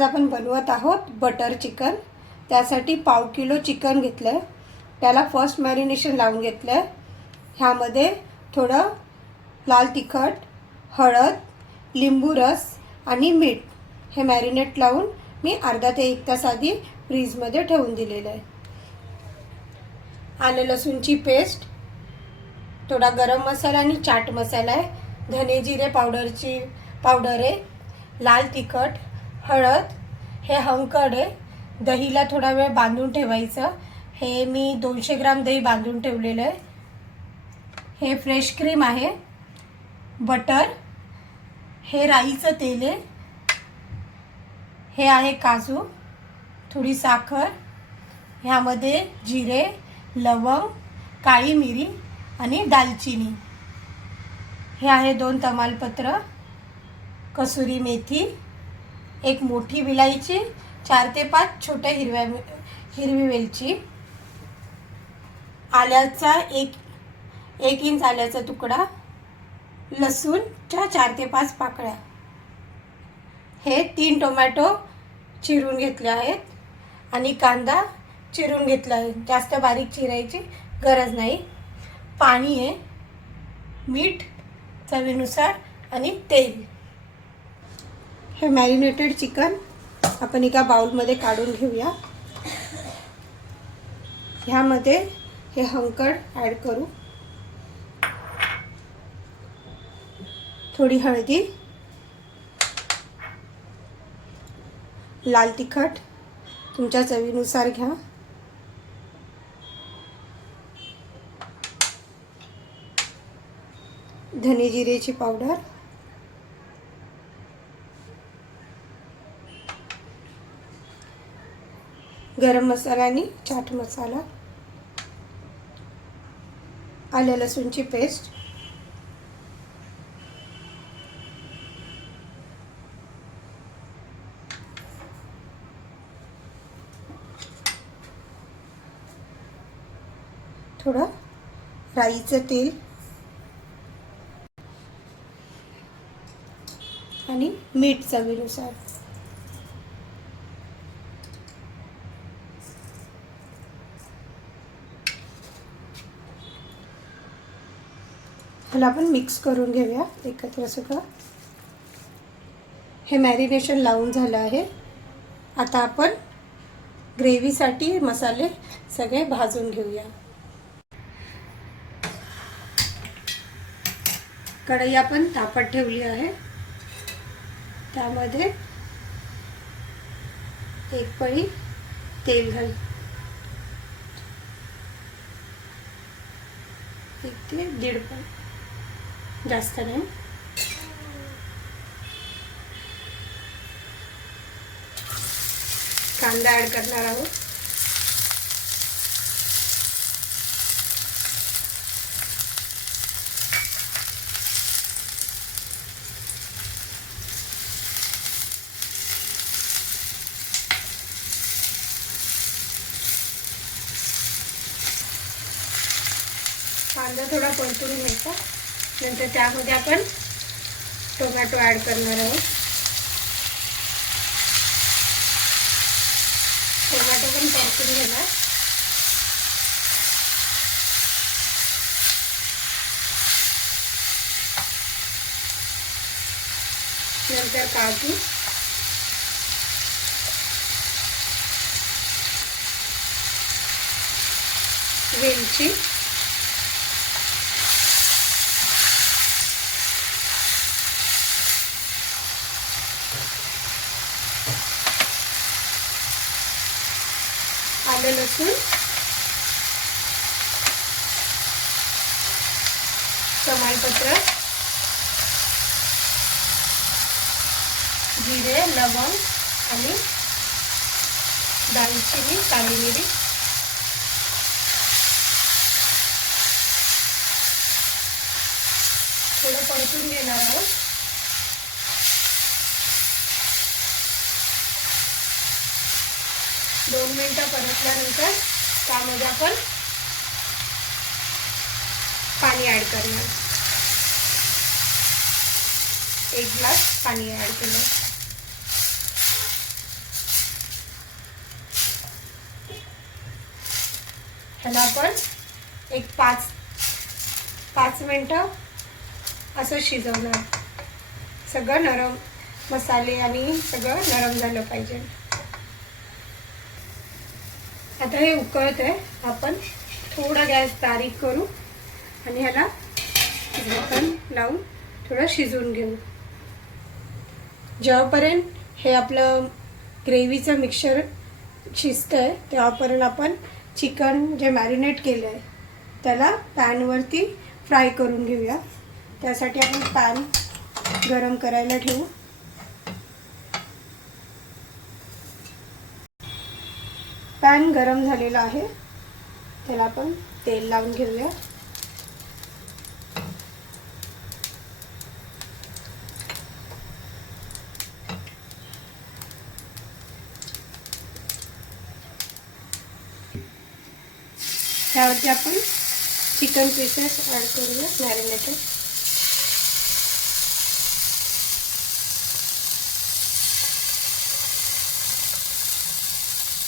आज आपण बनवत आहोत बटर चिकन। त्यासाठी पाव किलो चिकन घेतलं, त्याला फर्स्ट मॅरिनेशन लावून घेतलं। ह्यामध्ये थोडं लाल तिखट, हळद, लिंबू रस आणि मीठ हे मॅरिनेट लावून मी अर्धा ते 1 तास आधी फ्रीजमध्ये ठेवून दिलेलं आहे। आले लसूणची पेस्ट, थोडा गरम मसाला आणि चाट मसाला आहे, धने जिरे पावडरची पावडर आहे, लाल तिखट, हळद, हे हंकड आहे, दहीला थोडा वेळ बांधून ठेवायचं। हे मी 200 ग्राम दही बांधून ठेवलेलं आहे। हे फ्रेश क्रीम आहे, बटर, हे राईचं तेल आहे, हे आहे काजू, थोडी साखर, ह्यामध्ये जिरे, लवंग, काळी मिरी आणि दालचिनी, हे आहे 2 तमालपत्र, कसुरी मेथी, एक मोठी विलायची, 4 ते 5 छोट्या हिरवी वेलची, आल्याचा एक इंच आल्याचा तुकडा, लसूणच्या 4 ते 5 पाकळ्या, हे 3 टोमॅटो चिरून घेतले आहेत आणि कांदा चिरून घेतला आहे, जास्त बारीक चिरायची गरज नाही। पाणी आहे, मीठ चवीनुसार आणि तेल। हे मॅरिनेटेड चिकन आपण एका बाउलमध्ये काढून घेऊया। ह्यामध्ये हे हंकड ॲड करू, थोडी हळदी, लाल तिखट तुमच्या चवीनुसार घ्या, धने जिरेची पावडर, गरम मसाला आणि चाट मसाला, आलं लसूणची पेस्ट, थोडं राईचं तेल आणि मीठ चवीनुसार। ह्याला आपण मिक्स करून घेऊया एकत्र सगळं। हे मॅरिनेशन लावून झालं आहे। आता आपण ग्रेव्हीसाठी मसाले सगळे भाजून घेऊया। कढई आपण तापत ठेवली आहे, त्यामध्ये 1 पळी तेल घाल, 1 ते 1.5 पळी, जास्त नाही। कांदा ॲड करणार आहोत, कांदा थोडा परतून घ्यायचा, नंतर त्यामध्ये आपण टोमॅटो ॲड करणार आहोत। टोमॅटो पण परतून घेणार, नंतर काजू, वेलची, आलं लसूण, तमालपत्र, जिरे, लवंग आणि दालचिनी, काली मिरी, थोडं परतून घेणार आहोत। दोन मिनिटं परतल्यानंतर त्यामध्ये आपण पाणी ॲड करणार, 1 ग्लास पाणी ॲड केलं। ह्याला आपण एक 5 मिनटं असं शिजवणार. सगळं नरम मसाले आणि सगळं नरम झालं पाहिजे. आता हे उकळत आहे. आपण थोडा गॅस बारीक करू आणि ह्याला झाकण लावून थोडं शिजवून घेऊ. जेव्हापर्यंत हे आपलं ग्रेव्हीचं मिक्सचर शिजतं आहे तेव्हापर्यंत आपण चिकन जे मॅरिनेट केलं आहे त्याला पॅनवरती फ्राय करून घेऊया. त्यासाठी आपण पॅन गरम करायला ठेवू. पॅन गरम झालेला आहे. त्याला आपण तेल लावून घेऊया. त्यावरती आपण चिकन पीसेस ॲड करूया मॅरिनेटेड.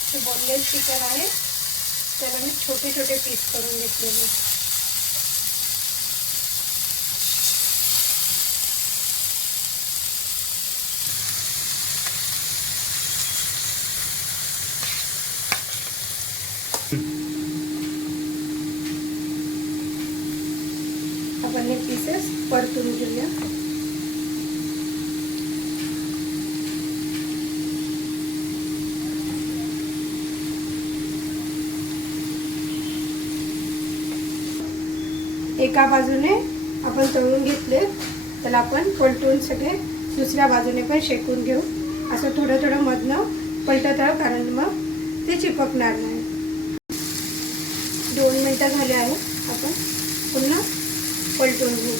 हे बोनलेस चिकन आहे, त्याला मी छोटे छोटे पीस करून घेतलेले. आपण हे पीसेस परतून घेऊया. एका बाजूने आपण तळून घेतले, त्याला आपण पलटून सगळे दुसऱ्या बाजूने पण शेकून घेऊ. असं थोडं थोडं मधनं पलटत राहू, कारण मग ते चिपकणार नाही. 2 मिनटं झाले आहेत. आपण पुन्हा पलटून घेऊ.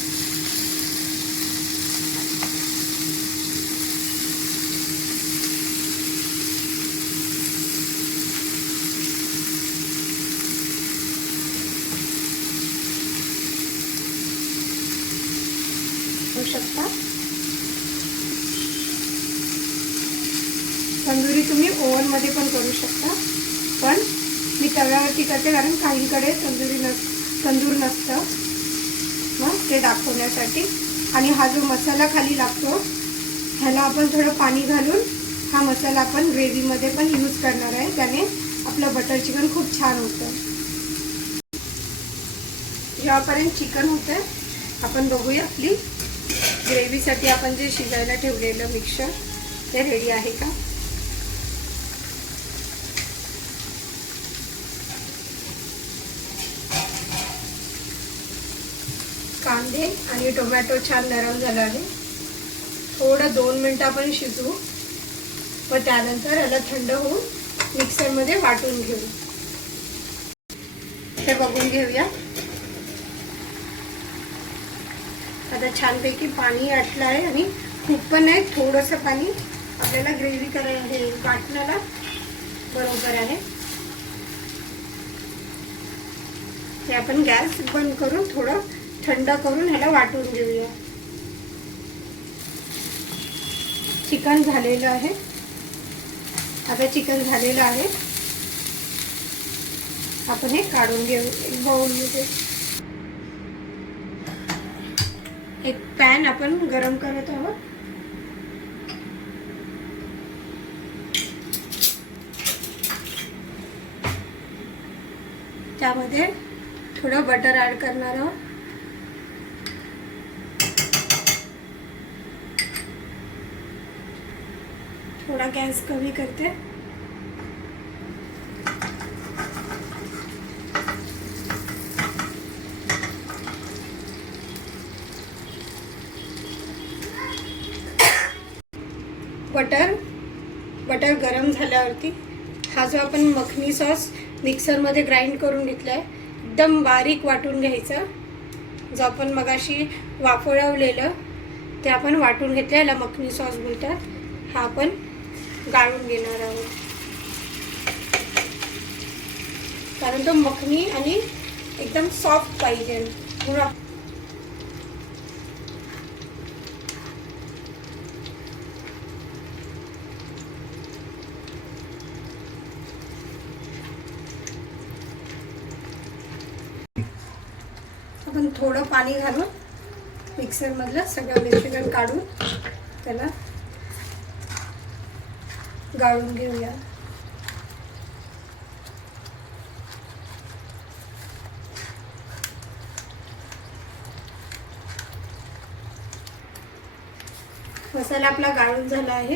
होऊ शकता. तंदुरी तुम्ही ओव्हनमध्ये पण करू शकता, पण मी तव्यावरती करते कारण काहींकडे तंदूर नसतं, मग ते दाखवण्यासाठी. आणि हा जो मसाला खाली लागतो ह्याला आपण थोडं पाणी घालून हा मसाला आपण ग्रेव्हीमध्ये पण यूज करणार आहे. त्याने आपलं बटर चिकन खूप छान होतं. जेव्हापर्यंत चिकन होतं आपण बघूया आपली ग्रेव्हीसाठी आपण जे शिजायला ठेवलेलं मिक्सचर ते रेडी आहे का. कांदे आणि टोमॅटो छान नरम झाला आहे. थोडं 2 मिनटं आपण शिजवू व त्यानंतर याला थंड होऊन मिक्सरमध्ये वाटून घेऊ. ते बघून घेऊया. आता छानपैकी पाणी आटलं आहे आणि खूप पण नाही, थोडंसं पाणी आपल्याला ग्रेव्ही करायला हे वाटण्याला बरोबर आहे. ते आपण गॅस बंद करून थोडं थंड करून ह्याला वाटून घेऊया. चिकन झालेलं आहे. आता चिकन झालेलं आहे. आपण हे काढून घेऊ एक बाउलमध्ये. एक पॅन आपण गरम करत आहोत. त्यामध्ये थोडं बटर ॲड करणार आहोत. थोड़ा गैस कमी करते. बटर गरम झाल्यावरती हा जो आपण मखनी सॉस मिक्सरमध्ये ग्राइंड करून घेतलाय एकदम बारीक वाटून घ्यायचा. जो आपण मगाशी वाफळवलेलं ते आपण वाटून घेतलं, याला मखनी सॉस बोलतात. हा आपण गाळून घेणार आहोत कारण तो मखनी आणि एकदम सॉफ्ट पाहिजे. थोडं पाणी घालून मिक्सरमधलं सगळं मिश्रण काढून त्याला गाळून घेऊया. मसाला आपला गाळून झाला आहे.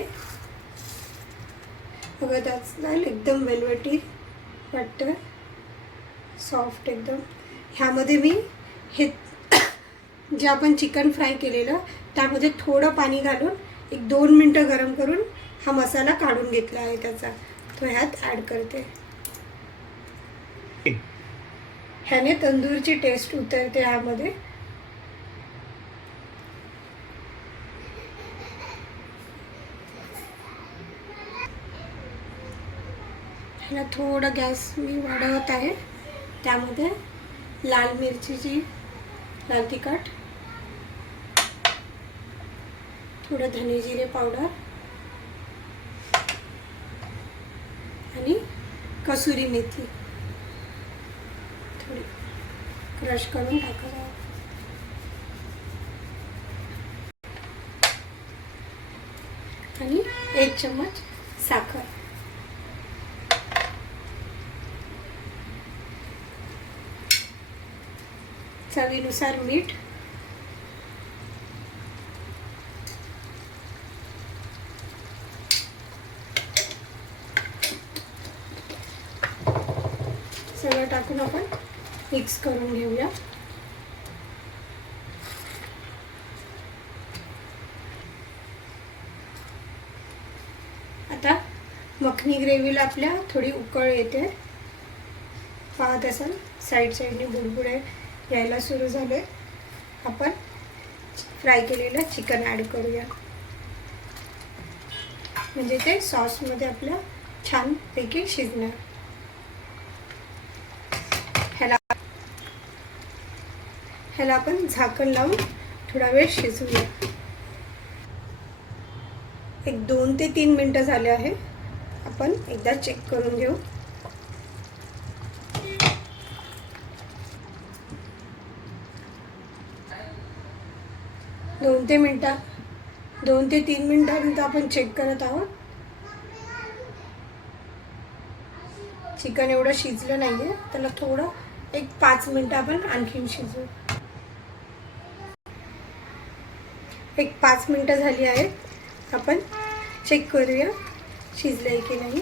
बघा त्याचा एकदम वेलवेटी वाटतं, सॉफ्ट एकदम. ह्यामध्ये मी हे जे आपण चिकन फ्राय केलेलं त्यामध्ये थोडं पाणी घालून 1-2 मिनटं गरम करून हा मसाला काढून घेतला आहे त्याचा, तो ह्यात ॲड करते. ह्याने तंदूरची टेस्ट उतरते ह्यामध्ये. ह्याला थोडं गॅस मी वाढवत आहे. त्यामध्ये लाल मिरचीची, लाल तिखट, थोडं धने जिरे पावडर आणि कसुरी मेथी थोडी क्रश करून टाकायला आणि 1 चम्मच साखर. चवीनुसार मीठ. सगळं टाकून आपण मिक्स करून घेऊया. आता मखनी ग्रेव्हीला आपल्या थोडी उकळ येते. पाहत असाल साईडने बुडबुडे यायला सुरू झाले. आपण फ्राय केलेलं चिकन ॲड करूया, म्हणजे ते सॉसमध्ये आपल्या छानपैकी शिजणार. ह्याला आपण झाकण लावून थोडा वेळ शिजवूया. 2 ते 3 मिनटं झाले आहे. आपण एकदा चेक करून घेऊ. दोन ते तीन मिनिटांनंतर आपण चेक करत आहोत. चिकन एवढं शिजलं नाहीये, त्याला थोडं 5 मिनिटं आपण आणखीन शिजवू. 5 मिनिटं झाली आहेत. आपण चेक करूया शिजलंय की नाही.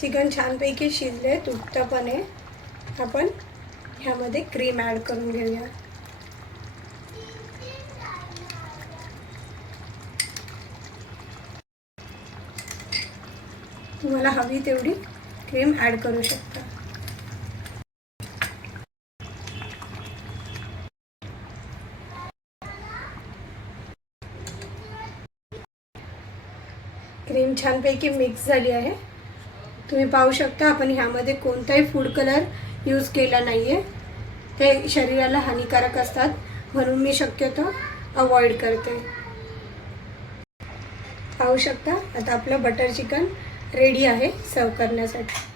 चिकन छानपैकी शिजले, तुटतं पण आहे. आपण ह्यामध्ये क्रीम ॲड करून घेऊया. तुम्हाला हवी तेवढी क्रीम ॲड करू शकता. क्रीम छानपैकी मिक्स झाली आहे. तुम्ही पाहू शकता आपण ह्यामध्ये कोणताही फूड कलर यूज केला नाहीये. ते शरीराला हानिकारक असतात, म्हणून मी शक्यतो अवॉइड करते. पाहू शकता आता आपलं बटर चिकन रेडी आहे सर्व करण्यासाठी.